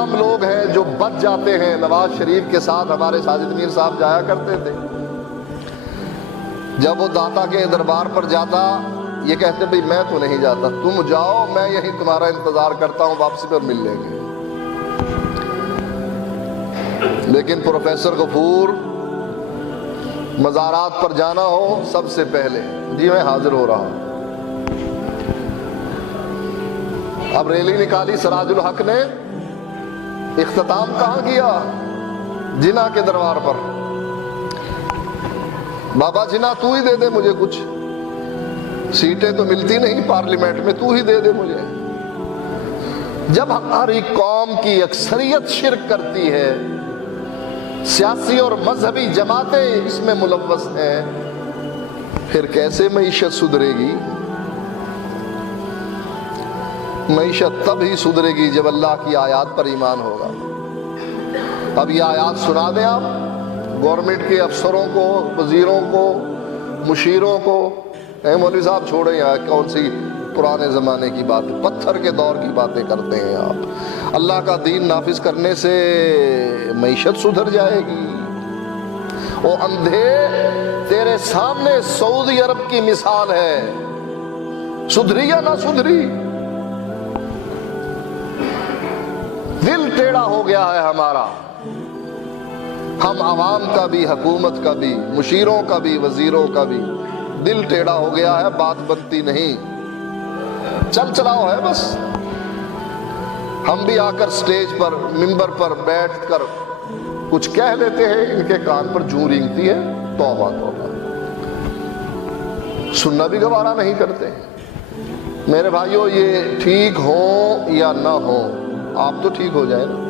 کم لوگ ہیں جو بچ جاتے ہیں۔ نواز شریف کے ساتھ ہمارے ساجد میر صاحب جایا کرتے تھے، جب وہ داتا کے دربار پر جاتا یہ کہتے بھئی میں تو نہیں جاتا، تم جاؤ، میں یہیں تمہارا انتظار کرتا ہوں، واپسی پر مل لیں گے۔ لیکن پروفیسر غفور مزارات پر جانا ہو سب سے پہلے جی میں حاضر ہو رہا ہوں۔ اب ریلی نکالی، سراج الحق نے اختتام کہاں کیا؟ جناح کے دربار پر۔ بابا جناح تو ہی دے دے مجھے کچھ، سیٹیں تو ملتی نہیں پارلیمنٹ میں، تو ہی دے دے مجھے۔ جب ہماری قوم کی اکثریت شرک کرتی ہے، سیاسی اور مذہبی جماعتیں اس میں ملوث ہیں، پھر کیسے معیشت سدھرے گی؟ معیشت تب ہی سدھرے گی جب اللہ کی آیات پر ایمان ہوگا۔ اب یہ آیات سنا دیں آپ گورنمنٹ کے افسروں کو، وزیروں کو، مشیروں کو، اے مولوی صاحب چھوڑیں یار کون سی پرانے زمانے کی باتیں، پتھر کے دور کی باتیں کرتے ہیں آپ۔ اللہ کا دین نافذ کرنے سے معیشت سدھر جائے گی۔ وہ اندھے تیرے سامنے سعودی عرب کی مثال ہے، سدھری یا نہ سدھری؟ دل ٹیڑھا ہو گیا ہے ہمارا، ہم عوام کا بھی، حکومت کا بھی، مشیروں کا بھی، وزیروں کا بھی دل ٹیڑھا ہو گیا ہے، بات بنتی نہیں، چل چلاؤ ہے بس۔ ہم بھی آ کر سٹیج پر، ممبر پر بیٹھ کر کچھ کہہ لیتے ہیں، ان کے کان پر جوں رینگتی ہے، توبہ توبہ، سننا بھی گوارا نہیں کرتے۔ میرے بھائیوں یہ ٹھیک ہوں یا نہ ہوں، آپ تو ٹھیک ہو جائے نا۔